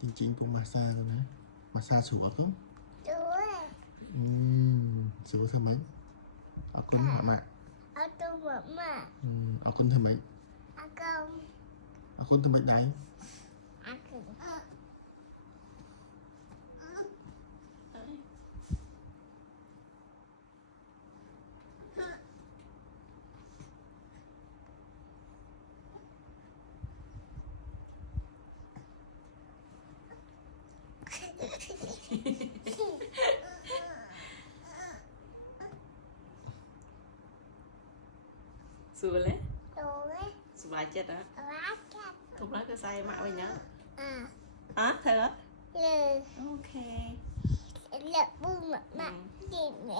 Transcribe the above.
จริงๆผมมาซาrồi nèมาซาsủa không ดู sủa sao mấy ở con hả mẹ เอาตัวแบบมา ở con thơm mấy เอากง ở con thơm mấy đấy เอากง สวยเลย ดูไหม สบายเจ็ดนะ รักกัน ถูกแล้วก็ใส่มาไว้เนาะ อ่ะ อ๋อเธอ เลย โอเค เลือกบุ้งแบบมาดีไหม